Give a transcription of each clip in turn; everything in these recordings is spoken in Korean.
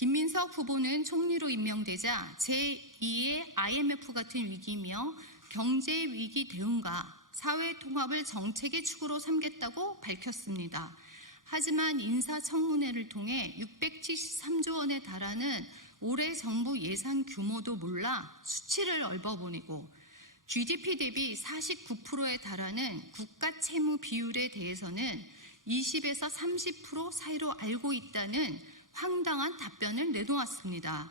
김민석 후보는 총리로 임명되자 제2의 IMF 같은 위기이며 경제 위기 대응과 사회 통합을 정책의 축으로 삼겠다고 밝혔습니다. 하지만 인사청문회를 통해 673조 원에 달하는 올해 정부 예산 규모도 몰라 수치를 얽어보내고 GDP 대비 49%에 달하는 국가 채무 비율에 대해서는 20에서 30% 사이로 알고 있다는 황당한 답변을 내놓았습니다.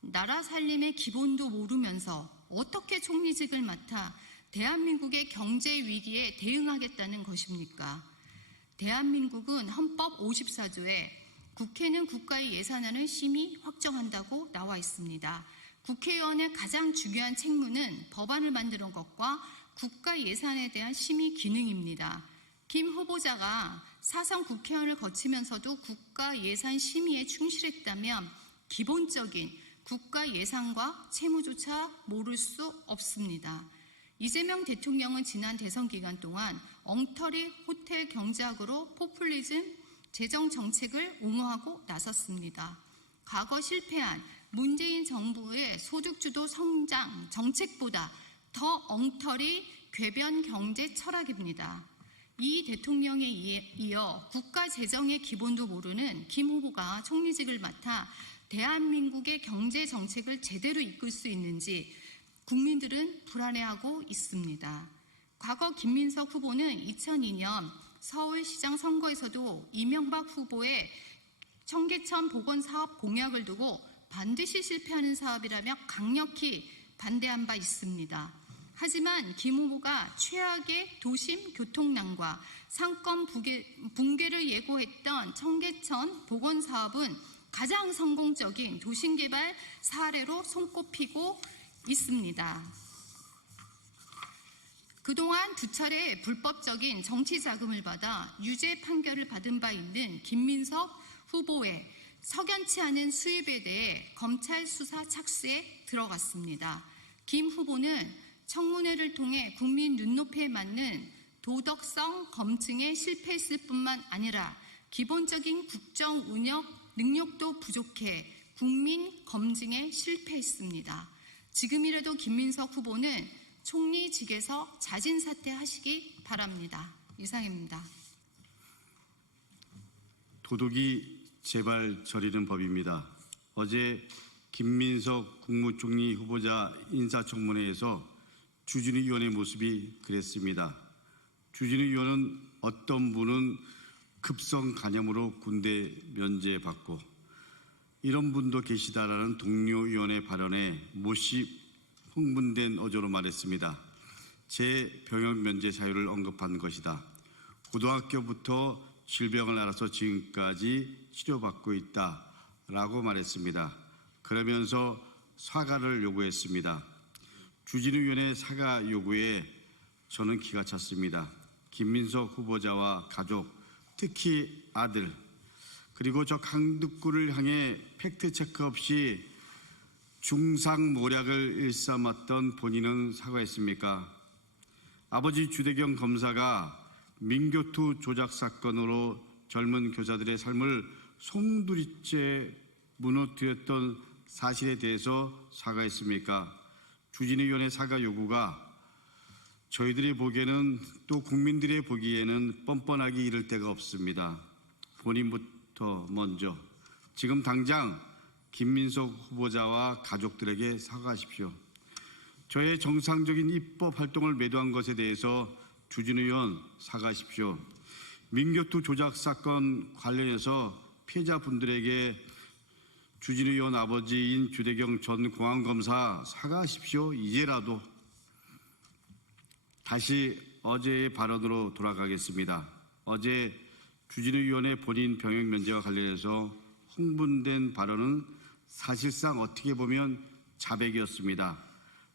나라 살림의 기본도 모르면서 어떻게 총리직을 맡아 대한민국의 경제 위기에 대응하겠다는 것입니까? 대한민국은 헌법 54조에 국회는 국가의 예산안을 심의 확정한다고 나와 있습니다. 국회의원의 가장 중요한 책무는 법안을 만드는 것과 국가 예산에 대한 심의 기능입니다. 김 후보자가 사선 국회의원을 거치면서도 국가 예산 심의에 충실했다면 기본적인 국가 예산과 채무조차 모를 수 없습니다. 이재명 대통령은 지난 대선 기간 동안 엉터리 호텔 경제학으로 포퓰리즘 재정 정책을 옹호하고 나섰습니다. 과거 실패한 문재인 정부의 소득주도 성장 정책보다 더 엉터리 궤변 경제 철학입니다. 이 대통령에 이어 국가 재정의 기본도 모르는 김 후보가 총리직을 맡아 대한민국의 경제 정책을 제대로 이끌 수 있는지 국민들은 불안해하고 있습니다. 과거 김민석 후보는 2002년 서울시장 선거에서도 이명박 후보의 청계천 보건사업 공약을 두고 반드시 실패하는 사업이라며 강력히 반대한 바 있습니다. 하지만 김 후보가 최악의 도심 교통난과 상권 붕괴를 예고했던 청계천 보건사업은 가장 성공적인 도심개발 사례로 손꼽히고 있습니다. 그동안 두 차례 불법적인 정치 자금을 받아 유죄 판결을 받은 바 있는 김민석 후보의 석연치 않은 수입에 대해 검찰 수사 착수에 들어갔습니다. 김 후보는 청문회를 통해 국민 눈높이에 맞는 도덕성 검증에 실패했을 뿐만 아니라 기본적인 국정 운영 능력도 부족해 국민 검증에 실패했습니다. 지금이라도 김민석 후보는 총리직에서 자진 사퇴하시기 바랍니다. 이상입니다. 도덕이 제발 저리는 법입니다. 어제 김민석 국무총리 후보자 인사청문회에서 주진우 의원의 모습이 그랬습니다. 주진우 의원은 어떤 분은 급성 간염으로 군대 면제받고 이런 분도 계시다라는 동료 의원의 발언에 몹시 흥분된 어조로 말했습니다. 제 병역 면제 사유를 언급한 것이다. 고등학교부터 질병을 알아서 지금까지 치료받고 있다라고 말했습니다. 그러면서 사과를 요구했습니다. 주진우 의원의 사과 요구에 저는 기가 찼습니다. 김민석 후보자와 가족, 특히 아들, 그리고 저 강득구를 향해 팩트체크 없이 중상모략을 일삼았던 본인은 사과했습니까? 아버지 주대경 검사가 민교투 조작 사건으로 젊은 교사들의 삶을 송두리째 무너뜨렸던 사실에 대해서 사과했습니까? 주진우 의원의 사과 요구가 저희들이 보기에는 또 국민들이 보기에는 뻔뻔하기 이를 데가 없습니다. 본인부터 먼저 지금 당장 김민석 후보자와 가족들에게 사과하십시오. 저의 정상적인 입법 활동을 매도한 것에 대해서 주진우 의원 사과하십시오. 민교투 조작 사건 관련해서 피해자분들에게 주진우 의원 아버지인 주대경 전 공안검사 사과하십시오. 이제라도. 다시 어제의 발언으로 돌아가겠습니다. 어제 주진우 의원의 본인 병역 면제와 관련해서 흥분된 발언은 사실상 어떻게 보면 자백이었습니다.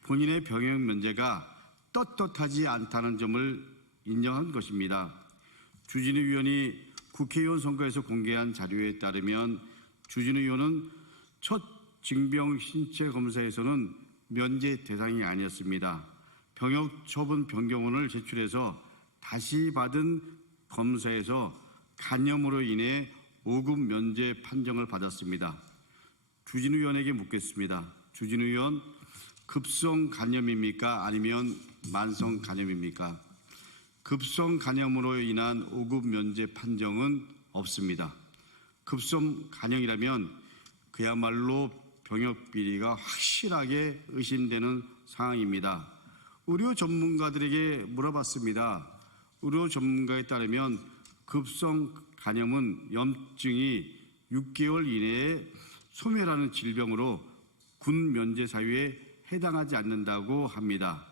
본인의 병역 면제가 떳떳하지 않다는 점을 인정한 것입니다. 주진우 의원이 국회의원 선거에서 공개한 자료에 따르면 주진우 의원은 첫 징병 신체 검사에서는 면제 대상이 아니었습니다. 병역 처분 변경원을 제출해서 다시 받은 검사에서 간염으로 인해 5급 면제 판정을 받았습니다. 주진우 의원에게 묻겠습니다. 주진우 의원, 급성 간염입니까? 아니면 만성 간염입니까? 급성 간염으로 인한 5급 면제 판정은 없습니다. 급성 간염이라면 그야말로 병역 비리가 확실하게 의심되는 상황입니다. 의료 전문가들에게 물어봤습니다. 의료 전문가에 따르면 급성 간염은 염증이 6개월 이내에 소멸하는 질병으로 군 면제 사유에 해당하지 않는다고 합니다.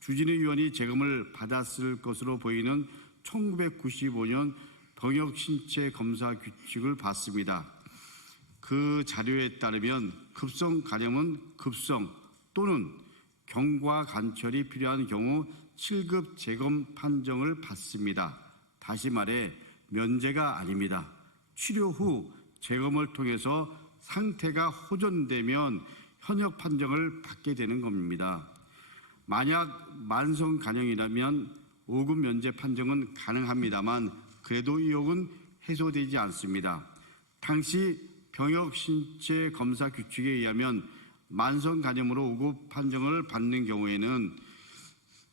주진우 의원이 재검을 받았을 것으로 보이는 1995년 병역 신체 검사 규칙을 봤습니다. 그 자료에 따르면 급성 간염은 급성 또는 경과 관철이 필요한 경우 7급 재검 판정을 받습니다. 다시 말해 면제가 아닙니다. 치료 후 재검을 통해서 상태가 호전되면 현역 판정을 받게 되는 겁니다. 만약 만성 간염이라면 5급 면제 판정은 가능합니다만 그래도 의혹은 해소되지 않습니다. 당시 병역 신체 검사 규칙에 의하면 만성 간염으로 5급 판정을 받는 경우에는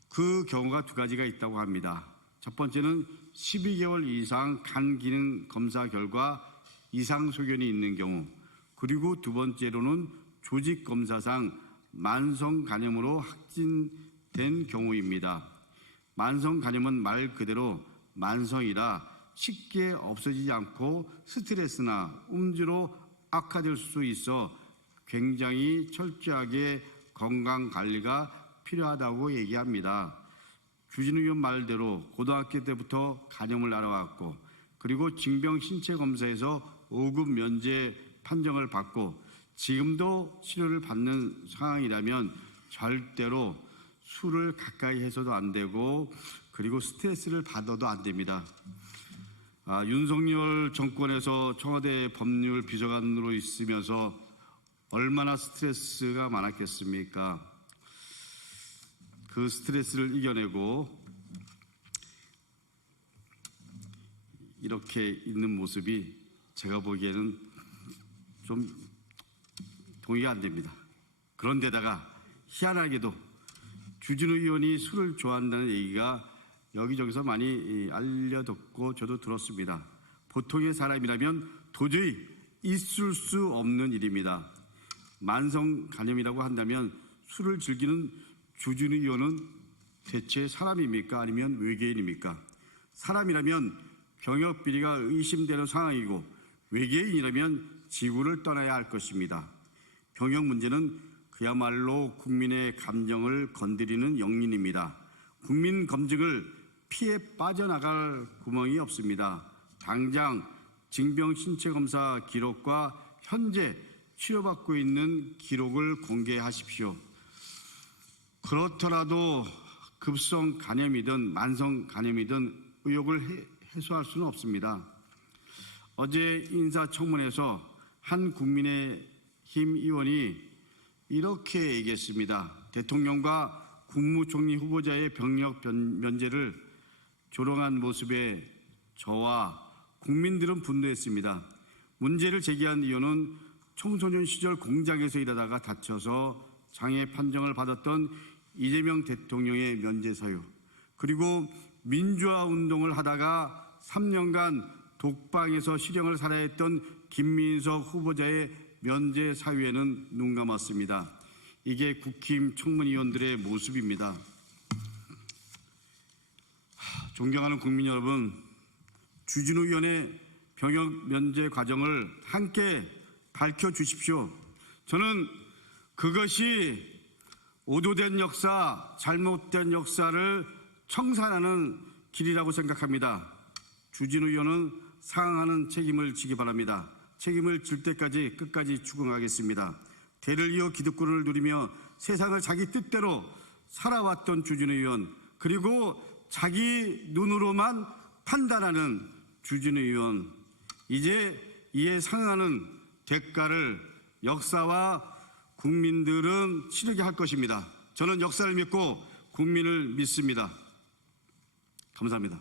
그 경우가 두 가지가 있다고 합니다. 첫 번째는 12개월 이상 간 기능 검사 결과 이상 소견이 있는 경우, 그리고 두 번째로는 조직 검사상 만성 간염으로 확진된 경우입니다. 만성 간염은 말 그대로 만성이라 쉽게 없어지지 않고 스트레스나 음주로 악화될 수 있어 굉장히 철저하게 건강관리가 필요하다고 얘기합니다. 주진우 의원 말대로 고등학교 때부터 간염을 알아왔고 그리고 징병 신체 검사에서 5급 면제 판정을 받고 지금도 치료를 받는 상황이라면 절대로 술을 가까이 해서도 안 되고 그리고 스트레스를 받아도 안 됩니다. 윤석열 정권에서 청와대 법률 비서관으로 있으면서 얼마나 스트레스가 많았겠습니까? 그 스트레스를 이겨내고 이렇게 있는 모습이 제가 보기에는 좀 동의가 안 됩니다. 그런데다가 희한하게도 주진우 의원이 술을 좋아한다는 얘기가 여기저기서 많이 알려듣고 저도 들었습니다. 보통의 사람이라면 도저히 있을 수 없는 일입니다. 만성 간염이라고 한다면 술을 즐기는 주진우 의원은 대체 사람입니까? 아니면 외계인입니까? 사람이라면 병역 비리가 의심되는 상황이고 외계인이라면 지구를 떠나야 할 것입니다. 병역 문제는 그야말로 국민의 감정을 건드리는 영린입니다. 국민 검증을 피해 빠져나갈 구멍이 없습니다. 당장 징병 신체 검사 기록과 현재 치료받고 있는 기록을 공개하십시오. 그렇더라도 급성 간염이든 만성 간염이든 의혹을 해소할 수는 없습니다. 어제 인사청문회에서 한 국민의힘 의원이 이렇게 얘기했습니다. 대통령과 국무총리 후보자의 병역 면제를 조롱한 모습에 저와 국민들은 분노했습니다. 문제를 제기한 의원은 청소년 시절 공장에서 일하다가 다쳐서 장애 판정을 받았던 이재명 대통령의 면제 사유, 그리고 민주화 운동을 하다가 3년간 독방에서 실형을 살아야 했던 김민석 후보자의 면제 사유에는 눈 감았습니다. 이게 국힘 청문위원들의 모습입니다. 존경하는 국민 여러분, 주진우 의원의 병역 면제 과정을 함께 밝혀주십시오. 저는 그것이 오도된 역사, 잘못된 역사를 청산하는 길이라고 생각합니다. 주진우 의원은 상응하는 책임을 지기 바랍니다. 책임을 질 때까지 끝까지 추궁하겠습니다. 대를 이어 기득권을 누리며 세상을 자기 뜻대로 살아왔던 주진우 의원, 그리고 자기 눈으로만 판단하는 주진우 의원, 이제 이에 상응하는 대가를 역사와 국민들은 치르게 할 것입니다. 저는 역사를 믿고 국민을 믿습니다. 감사합니다.